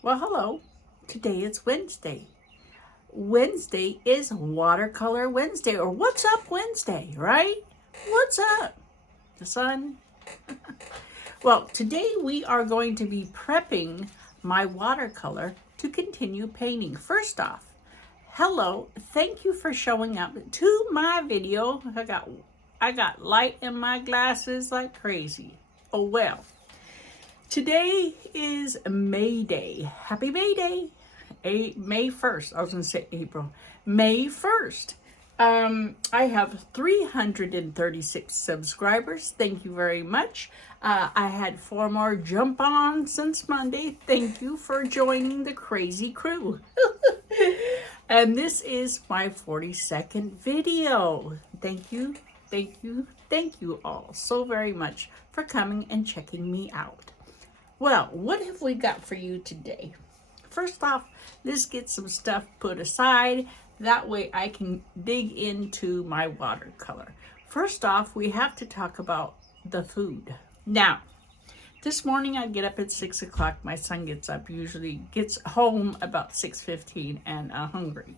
Well, hello. Today is Wednesday. Wednesday is Watercolor Wednesday, or What's Up Wednesday, right? What's up? The sun? Well, today we are going to be prepping my watercolor to continue painting. First off, hello. Thank you for showing up to my video. I got light in my glasses like crazy. Oh well. Today is May Day. Happy May Day. May 1st. I was going to say April. May 1st. I have 336 subscribers. Thank you very much. I had 4 more jump on since Monday. Thank you for joining the crazy crew. And this is my 42nd video. Thank you, thank you, thank you all so very much for coming and checking me out. Well, what have we got for you today? First off, let's get some stuff put aside. That way I can dig into my watercolor. First off, we have to talk about the food. Now, this morning I get up at 6 o'clock. My son usually gets home about 6:15 and hungry.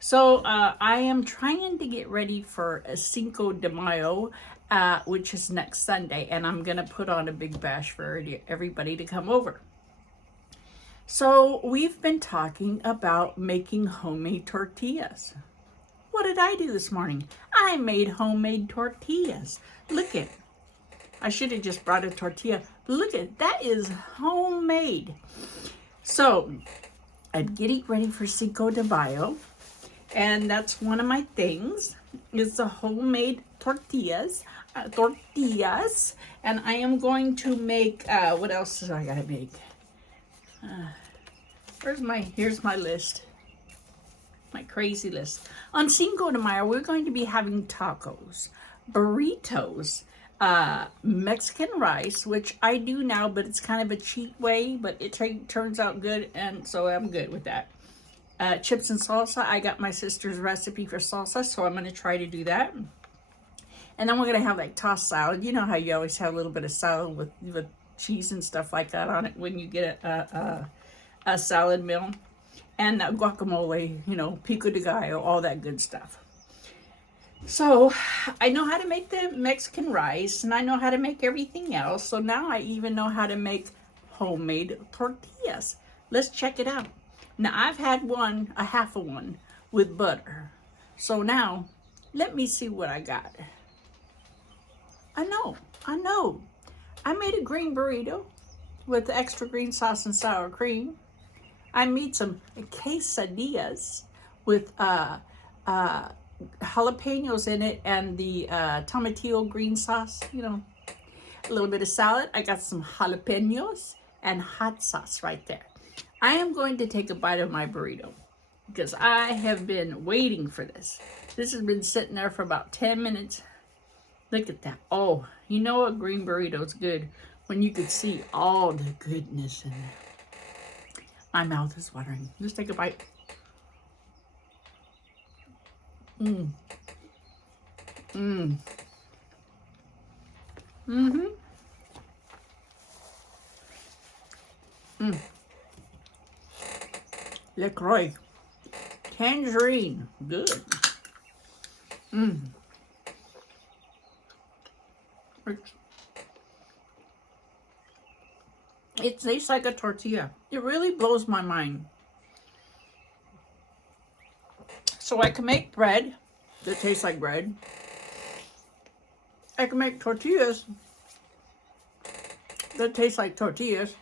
So I am trying to get ready for a Cinco de Mayo, which is next Sunday, and I'm going to put on a big bash for everybody to come over. So we've been talking about making homemade tortillas. What did I do this morning? I made homemade tortillas. Look at, I should have just brought a tortilla. Look at, that is homemade. So I'm getting ready for Cinco de Mayo. And that's one of my things, is the homemade tortillas. And I am going to make, what else do I gotta make? Here's my list. My crazy list. On Cinco de Mayo, we're going to be having tacos, burritos, Mexican rice, which I do now, but it's kind of a cheat way, but it turns out good, and so I'm good with that. Chips and salsa. I got my sister's recipe for salsa, so I'm going to try to do that. And then we're going to have like tossed salad. You know how you always have a little bit of salad with cheese and stuff like that on it when you get a salad meal. And guacamole, pico de gallo, all that good stuff. So I know how to make the Mexican rice, and I know how to make everything else. So now I even know how to make homemade tortillas. Let's check it out. Now I've had a half of one with butter. So now let me see what I got. I know. I made a green burrito with extra green sauce and sour cream. I made some quesadillas with jalapenos in it and the tomatillo green sauce, a little bit of salad. I got some jalapenos and hot sauce right there. I am going to take a bite of my burrito because I have been waiting for this. This has been sitting there for about 10 minutes. Look at that. Oh, you know what? Green burrito is good when you could see all the goodness in there. My mouth is watering. Let's take a bite. Mm. LaCroix. Tangerine. Good. It tastes like a tortilla. It really blows my mind. So I can make bread that tastes like bread. I can make tortillas that taste like tortillas.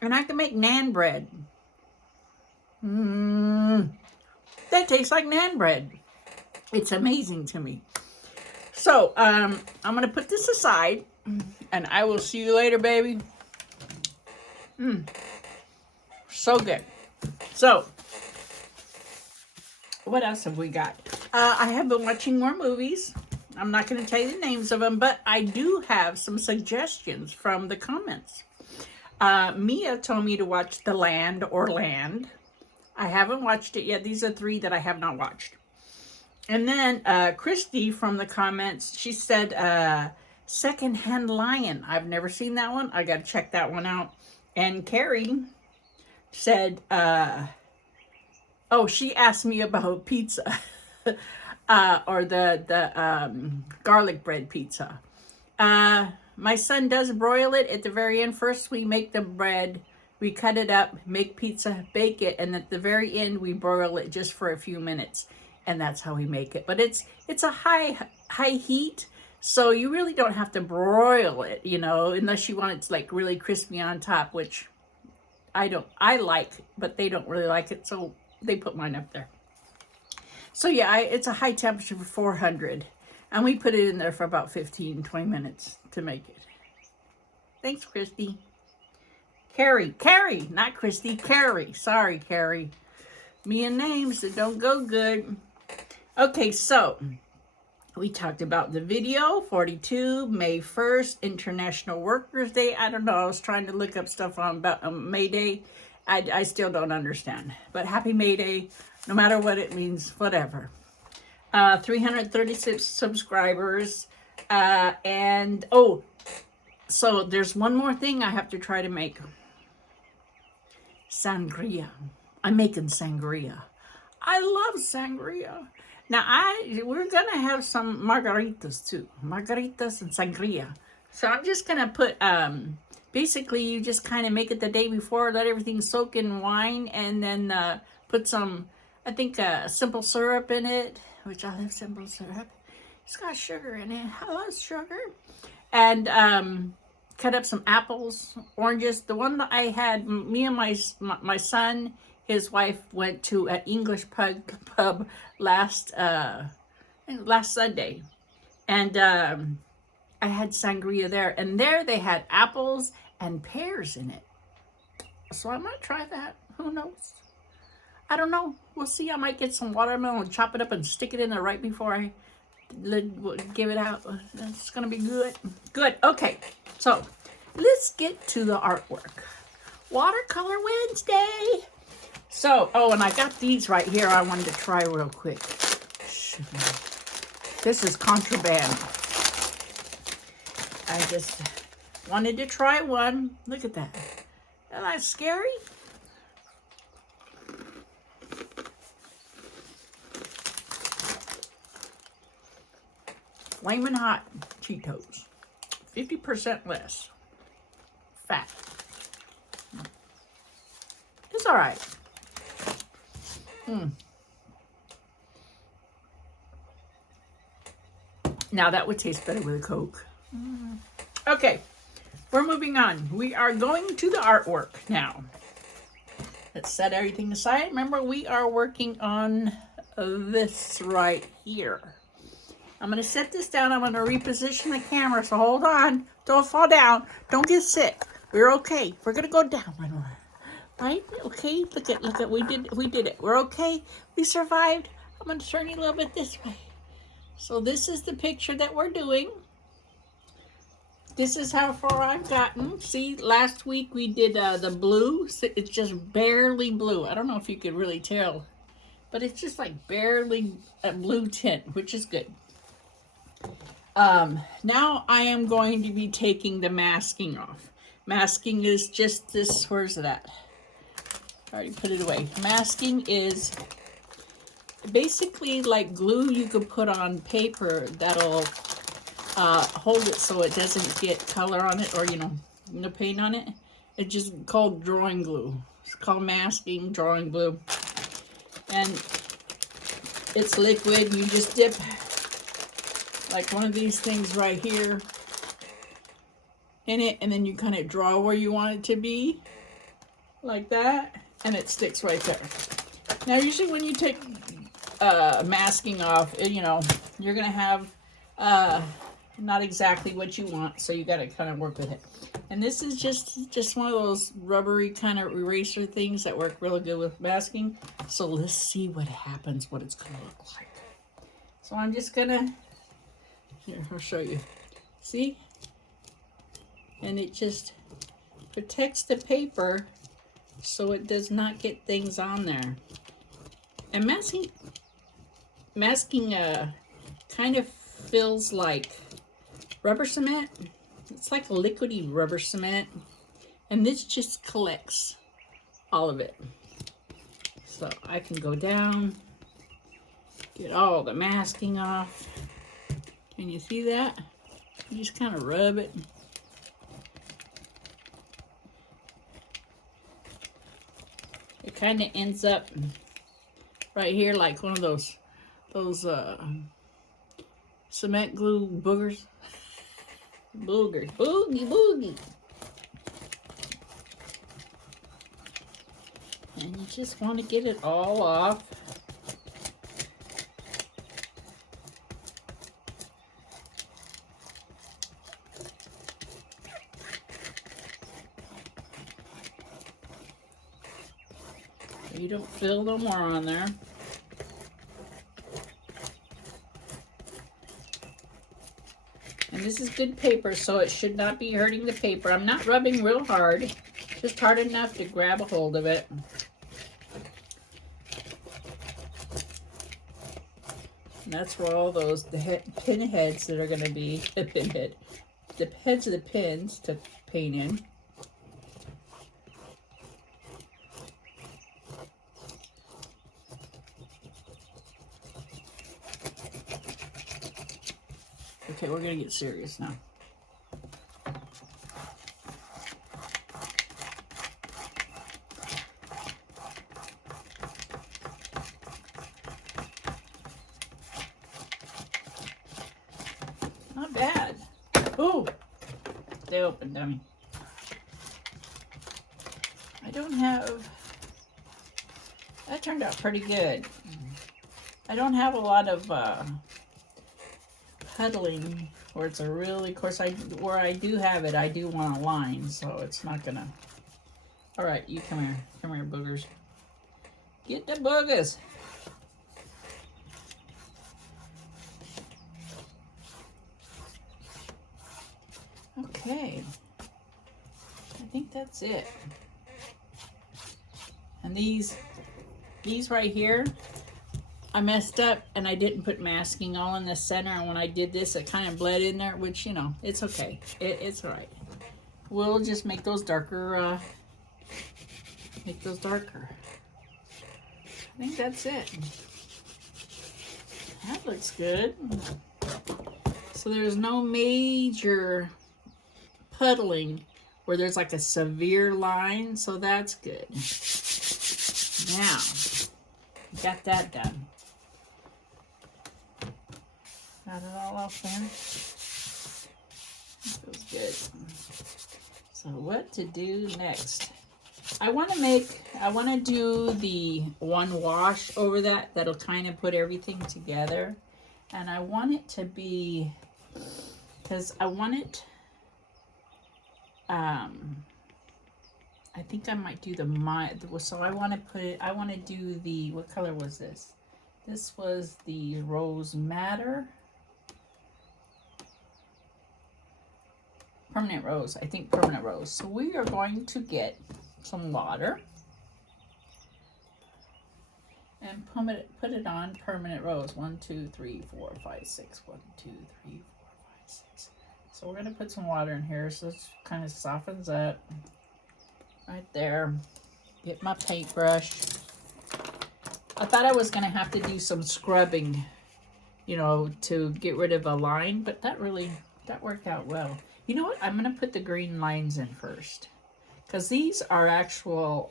And I can make naan bread. That tastes like naan bread. It's amazing to me. So, I'm going to put this aside, and I will see you later, baby. So good. So, what else have we got? I have been watching more movies. I'm not going to tell you the names of them, but I do have some suggestions from the comments. Mia told me to watch The Land or Land. I haven't watched it yet. These are 3 that I have not watched. And then Christy from the comments, she said Secondhand Lion. I've never seen that one. I got to check that one out. And Carrie said, oh, she asked me about pizza. Or the garlic bread pizza. My son does broil it at the very end. First, we make the bread, we cut it up, make pizza, bake it, and at the very end, we broil it just for a few minutes, and that's how we make it. But it's a high heat, so you really don't have to broil it, you know, unless you want it to like really crispy on top, which I like, but they don't really like it, so they put mine up there. So yeah, it's a high temperature for 400. And we put it in there for about 15, 20 minutes to make it. Thanks, Christy. Carrie, not Christy, Carrie. Sorry, Carrie. Me and names that don't go good. Okay, so we talked about the video, 42, May 1st, International Workers' Day. I don't know, I was trying to look up stuff on about Mayday. I still don't understand. But happy Mayday, no matter what it means, whatever. 336 subscribers. And, oh, so there's one more thing I have to try to make. Sangria. I'm making sangria. I love sangria. Now, we're going to have some margaritas, too. Margaritas and sangria. So I'm just going to put, basically, you just kind of make it the day before, let everything soak in wine, and then put some, I think, simple syrup in it, which I love simple syrup. It's got sugar in it. I love sugar. And cut up some apples, oranges. The one that I had, me and my son, his wife went to an English pub last Sunday. And I had sangria there. And there they had apples and pears in it. So I might try that. Who knows? I don't know. We'll see. I might get some watermelon and chop it up and stick it in there right before I give it out. That's going to be good. Good. Okay. So let's get to the artwork. Watercolor Wednesday. So, oh, and I got these right here I wanted to try real quick. This is contraband. I just wanted to try one. Look at that. Isn't that scary? Flamin' Hot Cheetos. 50% less fat. It's all right. Now that would taste better with a Coke. Okay, we're moving on. We are going to the artwork now. Let's set everything aside. Remember, we are working on this right here. I'm going to set this down. I'm going to reposition the camera, so hold on. Don't fall down. Don't get sick. We're okay. We're going to go down. Right? Okay? Look at, we did it. We're okay. We survived. I'm going to turn you a little bit this way. So this is the picture that we're doing. This is how far I've gotten. See, last week we did the blue. It's just barely blue. I don't know if you could really tell, but it's just like barely a blue tint, which is good. Now I am going to be taking the masking off. Masking is just this, where's it at? I already put it away. Masking is basically like glue you could put on paper that'll hold it so it doesn't get color on it, or no paint on it. It's just called drawing glue. It's called masking drawing glue. And it's liquid. You just dip like one of these things right here in it, and then you kind of draw where you want it to be, like that, and it sticks right there. Now, usually when you take masking off, you're gonna have not exactly what you want, so you gotta kind of work with it. And this is just one of those rubbery kind of eraser things that work really good with masking. So let's see what happens, what it's gonna look like. So I'm just gonna, here, I'll show you. See? And it just protects the paper so it does not get things on there. And masking kind of feels like rubber cement. It's like a liquidy rubber cement, And this just collects all of it. So I can go down, get all the masking off. Can you see that? You just kind of rub it. It kind of ends up right here like one of those cement glue boogers. Boogers. Boogie, boogie. And you just want to get it all off. So you don't fill no more on there. And this is good paper, so it should not be hurting the paper. I'm not rubbing real hard, just hard enough to grab a hold of it. And that's where all those pin heads that are going to be, the heads of the pins to paint in. Okay, we're going to get serious now. Not bad. Ooh, stay open, dummy. I don't have, that turned out pretty good. I don't have a lot of puddling where it's a really, of course, where I do have it, I do want a line, so it's not gonna. All right, you come here, boogers. Get the boogers. Okay, I think that's it. And these right here, I messed up and I didn't put masking all in the center, and when I did this it kind of bled in there, which, you know, it's okay. It's all right. We'll just make those darker, I think that's it. That looks good. So there's no major puddling where there's like a severe line, so that's good. Now, got that done. Got it all off there. That feels good. So what to do next? I want to do the one wash over that'll kind of put everything together. And I want it to be, because I want it, I think I might do so I want to do the, what color was this? This was the Rose Madder. Permanent Rose, I think Permanent Rose. So we are going to get some water and put it on Permanent Rose. 1, 2, 3, 4, 5, 6. 1, 2, 3, 4, 5, 6. So we're going to put some water in here so this kind of softens up. Right there. Get my paintbrush. I thought I was going to have to do some scrubbing, you know, to get rid of a line, but that worked out well. You know what? I'm going to put the green lines in first, because these are actual,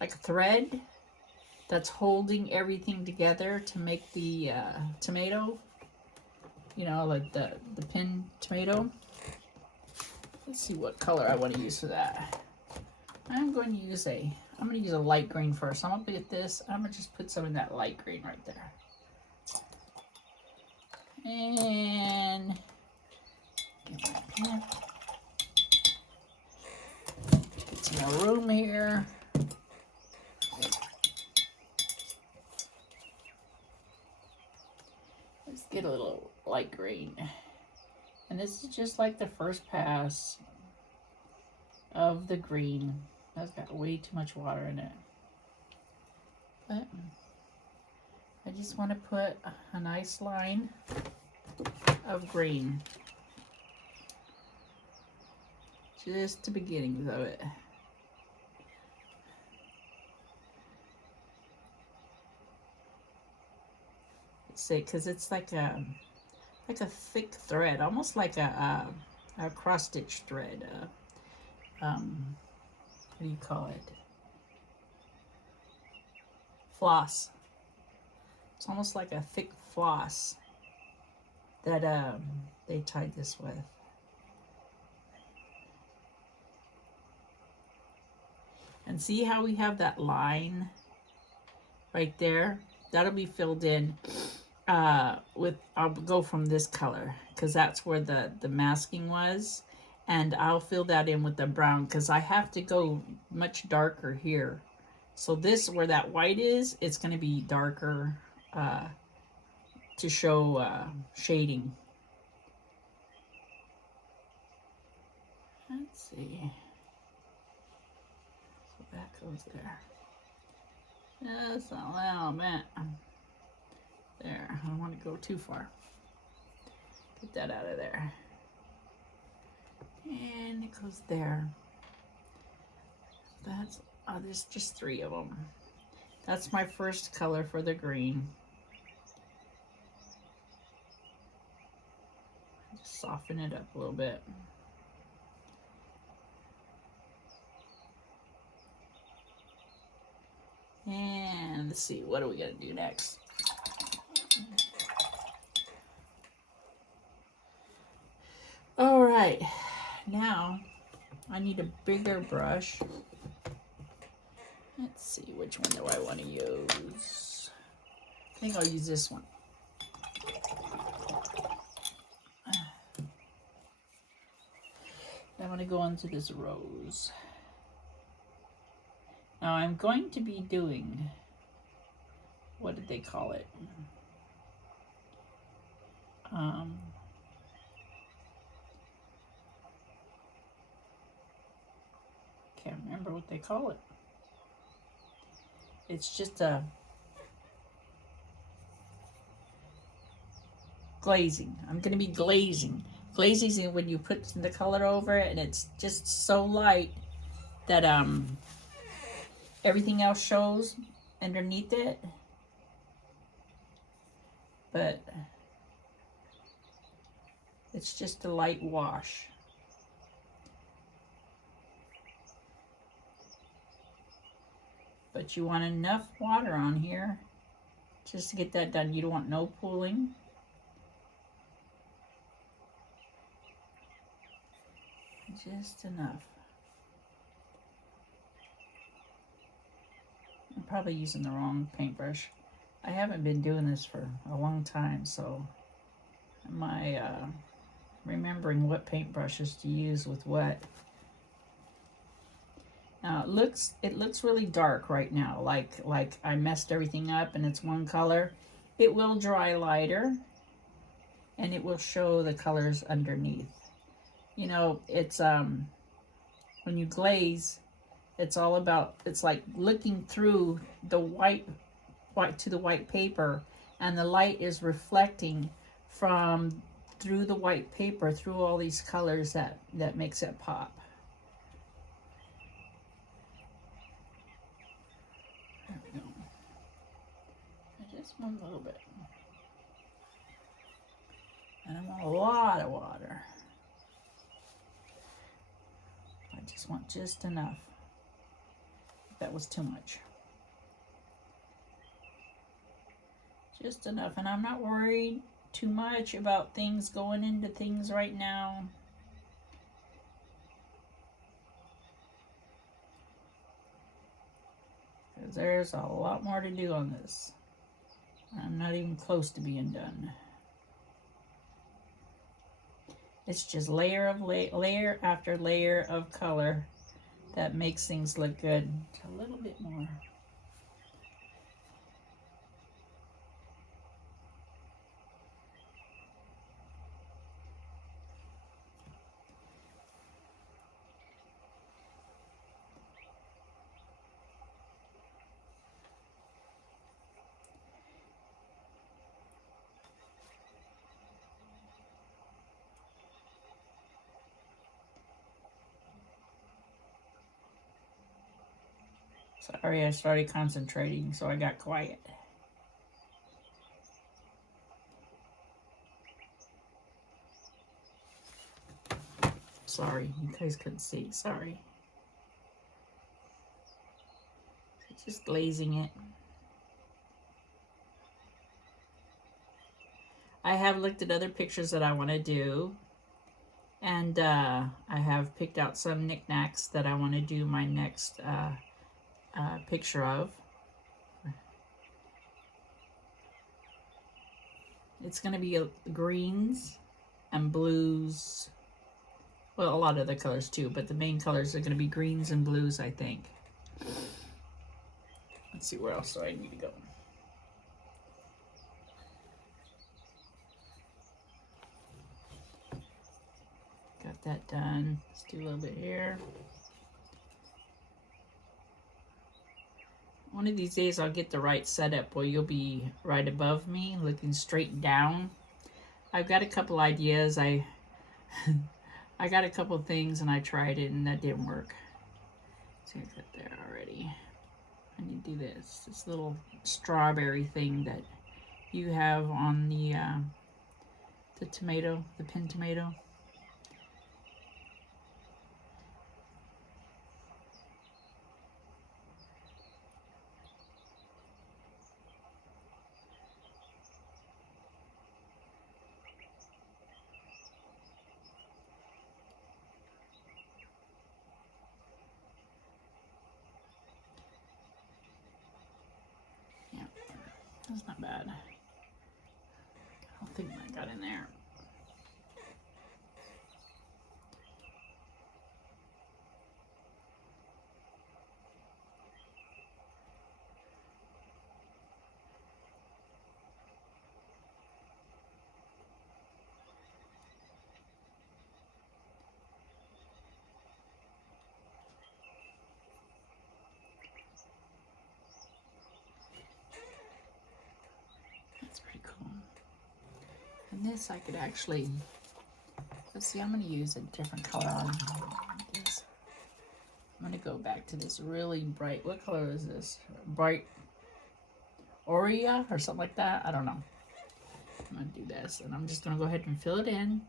like thread that's holding everything together to make the tomato, you know, like the pin tomato. Let's see what color I want to use for that. I'm going to use a light green first. I'm going to get this. I'm going to just put some in that light green right there. And get my pen. Get some more room here. Let's get a little light green. And this is just like the first pass of the green. That's got way too much water in it. But I just want to put a nice line of green. Just the beginnings of it. See, because it's like a thick thread, almost like a cross stitch thread. What do you call it? Floss. It's almost like a thick floss that they tied this with. And see how we have that line right there? That'll be filled in with, I'll go from this color because that's where the masking was. And I'll fill that in with the brown because I have to go much darker here. So this, where that white is, it's going to be darker to show shading. Let's see. So that goes there. Just a little bit. There, I don't want to go too far. Get that out of there. And it goes there. That's, there's just 3 of them. That's my first color for the green. Just soften it up a little bit. And let's see, what are we gonna do next? All right, now I need a bigger brush. Let's see, which one do I want to use? I think I'll use this one. I want to go into this rose. Now I'm going to be doing, what did they call it? Can't remember what they call it. It's just a glazing. I'm going to be glazing. Glazing is when you put the color over it and it's just so light that everything else shows underneath it. But it's just a light wash. But you want enough water on here just to get that done. You don't want no pooling. Just enough. I'm probably using the wrong paintbrush. I haven't been doing this for a long time, so my remembering what paintbrushes to use with what. Now it looks really dark right now, like I messed everything up and it's one color. It will dry lighter and it will show the colors underneath. You know, it's when you glaze, it's all about, it's like looking through the white to the white paper, and the light is reflecting from through the white paper through all these colors that makes it pop. There we go. Just one little bit. And I want a lot of water. I just want just enough. That was too much. Just enough. And I'm not worried too much about things going into things right now. Because there's a lot more to do on this. I'm not even close to being done. It's just layer after layer of color that makes things look good. A little bit more. Sorry, I started concentrating, so I got quiet. Sorry, you guys couldn't see. Sorry. Just glazing it. I have looked at other pictures that I want to do. And I have picked out some knickknacks that I want to do my next picture of. It's going to be greens and blues. Well, a lot of the colors too, but the main colors are going to be greens and blues, I think. Let's see, where else do I need to go? Got that done. Let's do a little bit here. One of these days I'll get the right setup where you'll be right above me, looking straight down. I've got a couple ideas. I got a couple things and I tried it and that didn't work. See, I got there already. I need to do this little strawberry thing that you have on the tomato, the pinned tomato. That's not bad. I don't think I got in there. That's pretty cool. And this I could actually, let's see, I'm going to use a different color on this. I'm going to go back to this really bright, what color is this? Bright Aurea or something like that? I don't know. I'm going to do this and I'm just going to go ahead and fill it in.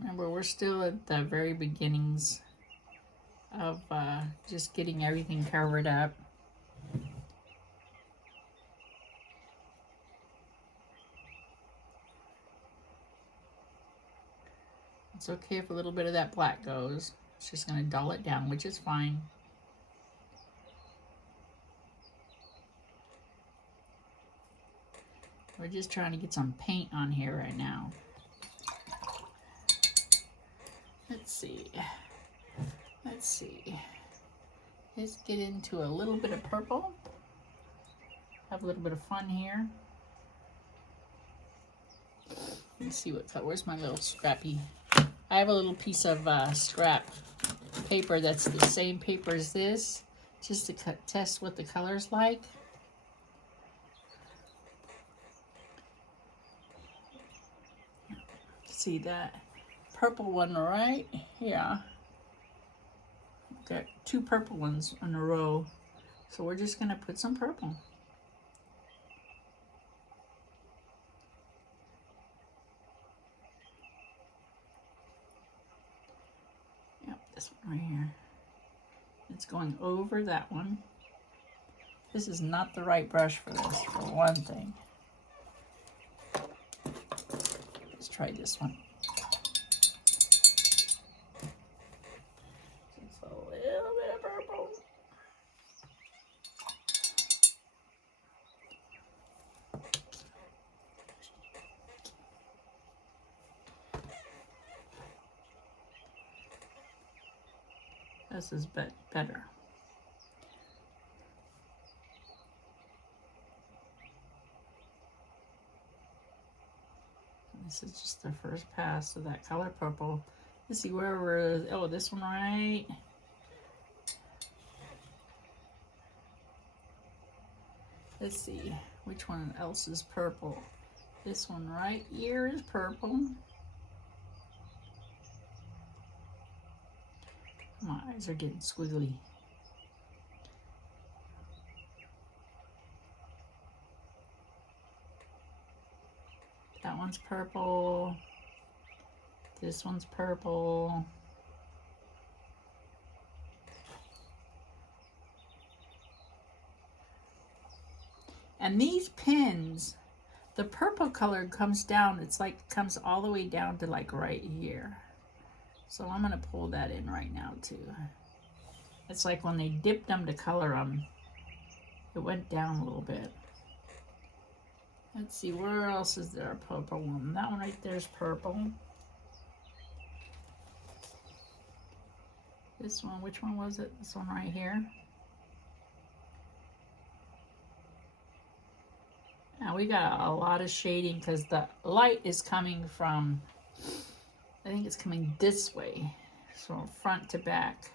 Remember, we're still at the very beginnings of just getting everything covered up. It's okay if a little bit of that black goes. It's just going to dull it down, which is fine. We're just trying to get some paint on here right now. Let's see. Let's get into a little bit of purple. Have a little bit of fun here. Let's see what color. Where's my little scrappy? I have a little piece of scrap paper that's the same paper as this, just to test what the color's like. See that purple one right here? Got two purple ones in a row, so we're just gonna put some purple. Yep, this one right here. It's going over that one. This is not the right brush for this, for one thing. Let's try this one. Just a little bit of purple. This is better. This is just the first pass of that color purple. Let's see where we're, oh, this one, right? Let's see, which one else is purple? This one right here is purple. My eyes are getting squiggly. That one's purple. This one's purple. And these pins, the purple color comes down, it's like comes all the way down to like right here. So I'm gonna pull that in right now too. It's like when they dipped them to color them, it went down a little bit. Let's see, where else is there a purple one? That one right there is purple. This one, which one was it? This one right here. Now we got a lot of shading because the light is coming from, I think it's coming this way, so front to back.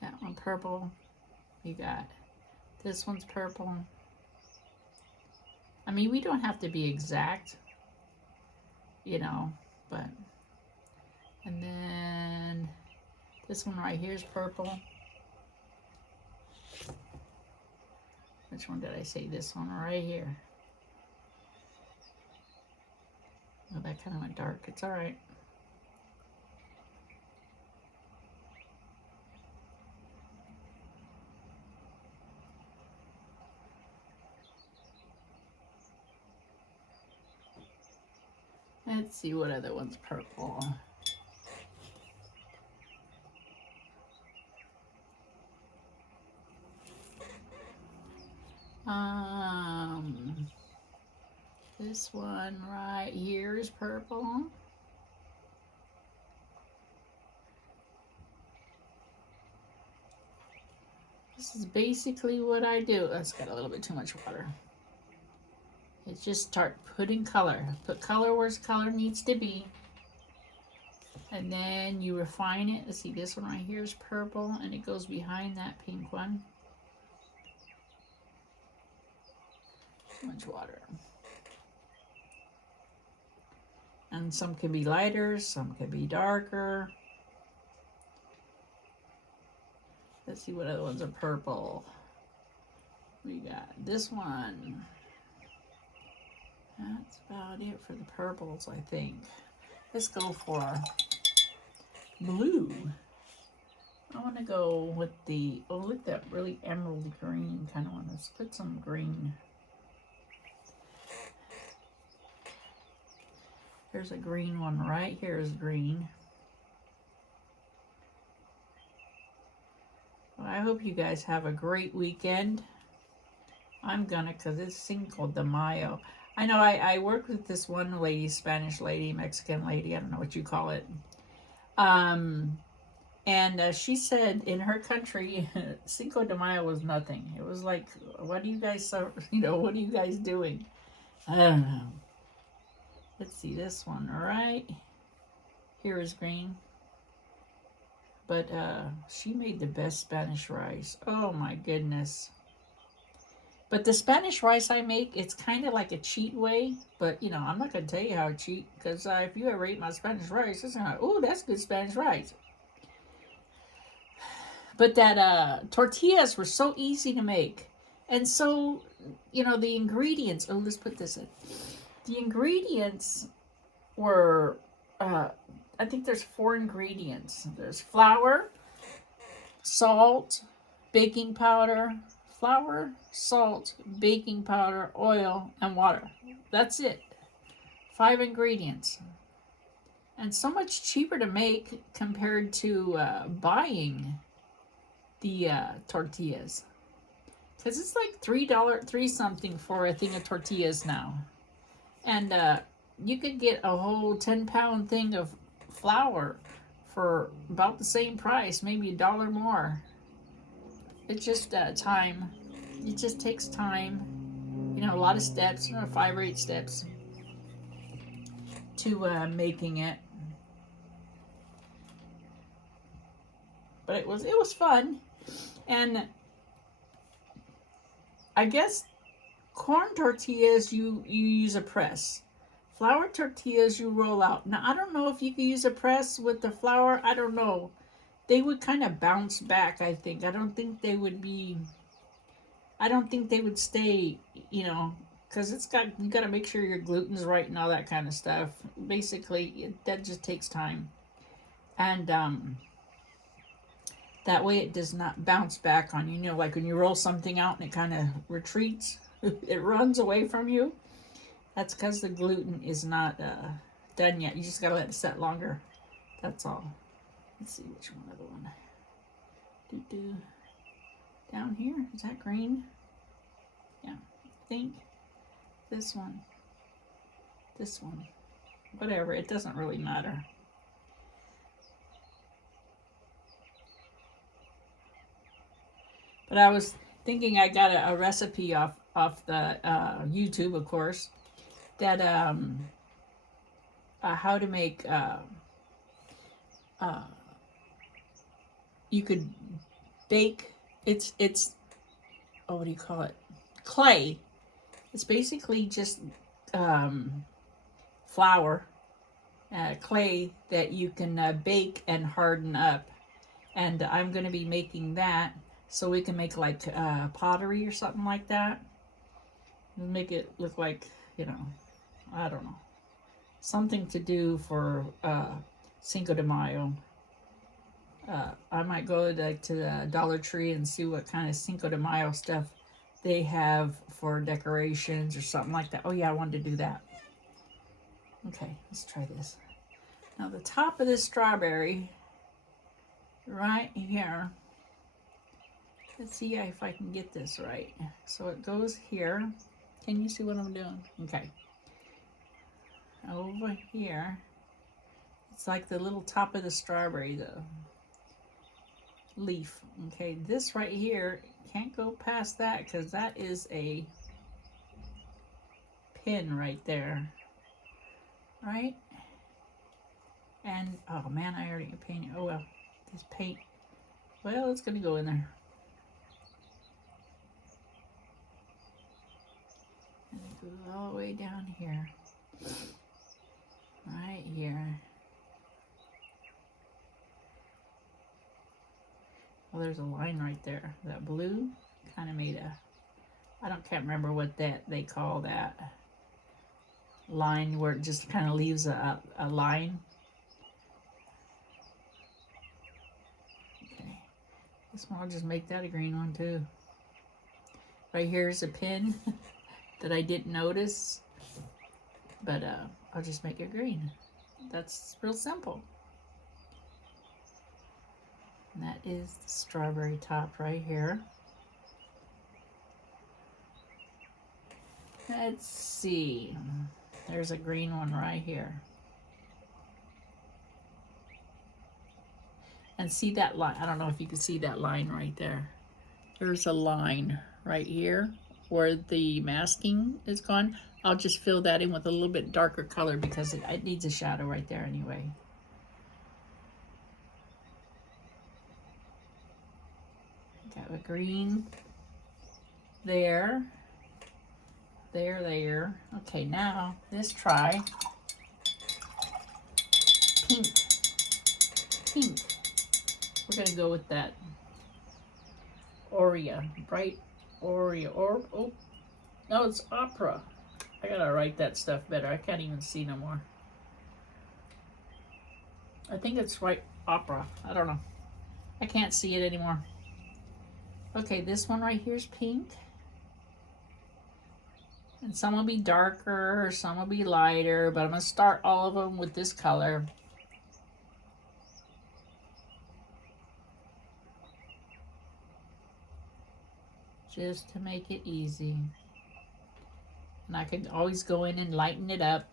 That one purple. You got this one's purple. I mean, we don't have to be exact, you know, but, and then this one right here is purple. Which one did I say? This one right here. Oh, that kind of went dark. It's all right. Let's see what other one's purple. This one right here is purple. This is basically what I do. That's got a little bit too much water. It's just start putting color. Put color where color needs to be. And then you refine it. Let's see, this one right here is purple and it goes behind that pink one. Too much water. And some can be lighter, some can be darker. Let's see what other ones are purple. We got this one. That's about it for the purples, I think. Let's go for blue. I want to go with the, oh, look at that really emerald green kind of one. Let's put some green. There's a green one right here is green. Well, I hope you guys have a great weekend. I'm gonna, because it's Cinco de Mayo. I know I worked with this one lady, Spanish lady, Mexican lady, I don't know what you call it. And she said in her country, Cinco de Mayo was nothing. It was like, what do you guys, what are you guys doing? I don't know. Let's see, this one, right here is green. But she made the best Spanish rice. Oh my goodness. But the Spanish rice I make, it's kind of like a cheat way. But, I'm not going to tell you how to cheat. Because if you ever ate my Spanish rice, it's like, oh, that's good Spanish rice. But that tortillas were so easy to make. And so, the ingredients. Oh, let's put this in. The ingredients were, I think there's 4 ingredients. There's flour, salt, baking powder, flour, salt, baking powder, oil, and water. That's it. 5 ingredients. And so much cheaper to make compared to buying the tortillas. Because it's like $3 something for a thing of tortillas now. And you could get a whole 10-pound thing of flour for about the same price, maybe $1 more. It's just time. It just takes time you know, a lot of steps, 5 or 8 steps to making it. But it was fun. And I guess corn tortillas, you use a press. Flour tortillas, you roll out. Now, I don't know if you can use a press with the flour. I don't know. They would kind of bounce back, I think. I don't think they would stay, you know, because you got to make sure your gluten's right and all that kind of stuff. Basically, that just takes time. And that way it does not bounce back on you. You know, like when you roll something out and it kind of retreats, it runs away from you. That's because the gluten is not done yet. You just got to let it set longer. That's all. Let's see which one other one. Down here, is that green? Yeah, I think this one. Whatever, it doesn't really matter. But I was thinking, I got a recipe off the YouTube, of course, that how to make you could bake. It's oh, what do you call it? Clay. It's basically just flour, clay that you can bake and harden up. And I'm going to be making that so we can make like pottery or something like that. Make it look like, you know, I don't know, something to do for Cinco de Mayo. I might go to the Dollar Tree and see what kind of Cinco de Mayo stuff they have for decorations or something like that. Oh yeah, I wanted to do that. Okay, let's try this. Now the top of this strawberry, right here, let's see if I can get this right. So it goes here. Can you see what I'm doing? Okay. Over here, it's like the little top of the strawberry, the leaf. Okay, this right here, can't go past that because that is a pin right there. Right? And, oh man, I already painted. Oh well, this paint, well, it's going to go in there. And it goes all the way down here. Right here. Well, there's a line right there. That blue kind of made I can't remember what they call that line where it just kind of leaves a line. Okay, this one, I'll just make that a green one too. Right here is a pin that I didn't notice, but I'll just make it green. That's real simple. And that is the strawberry top right here. Let's see. There's a green one right here. And see that line? I don't know if you can see that line right there. There's a line right here where the masking is gone. I'll just fill that in with a little bit darker color because it needs a shadow right there anyway. Got a green there. There. Okay, now let's try pink. We're gonna go with that bright Oreo. Oh, no, it's opera. I gotta write that stuff better. I can't even see no more. I think it's right opera. I don't know. I can't see it anymore. Okay, this one right here is pink. And some will be darker, some will be lighter, but I'm going to start all of them with this color. Just to make it easy. And I can always go in and lighten it up.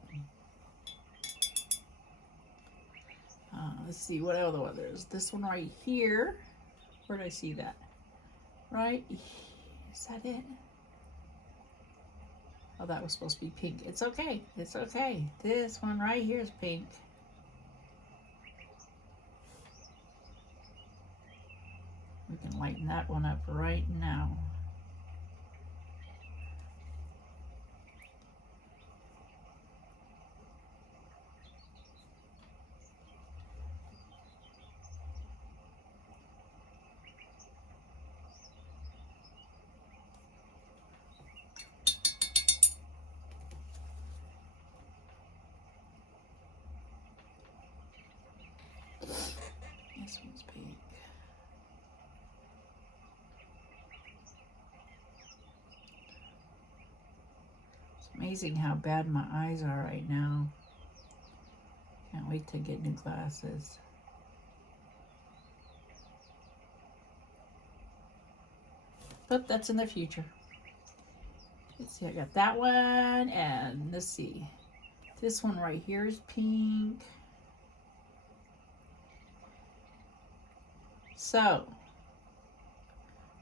Let's see, what other one there's. This one right here. Where did I see that? Right? Is that it? Oh, that was supposed to be pink. It's okay. It's okay. This one right here is pink. We can lighten that one up right now. This one's pink. It's amazing how bad my eyes are right now. Can't wait to get new glasses. But that's in the future. Let's see, I got that one, and let's see. This one right here is pink. So,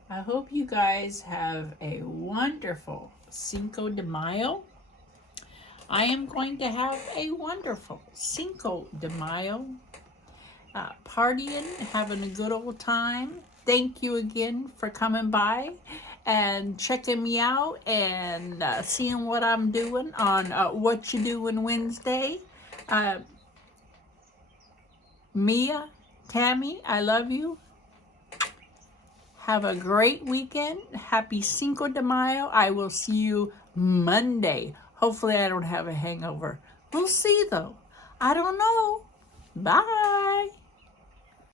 I hope you guys have a wonderful Cinco de Mayo. I am going to have a wonderful Cinco de Mayo. Partying, having a good old time. Thank you again for coming by and checking me out and seeing what I'm doing on What You Doing Wednesday. Mia, Tammy, I love you. Have a great weekend. Happy Cinco de Mayo. I will see you Monday. Hopefully I don't have a hangover. We'll see though. I don't know. Bye.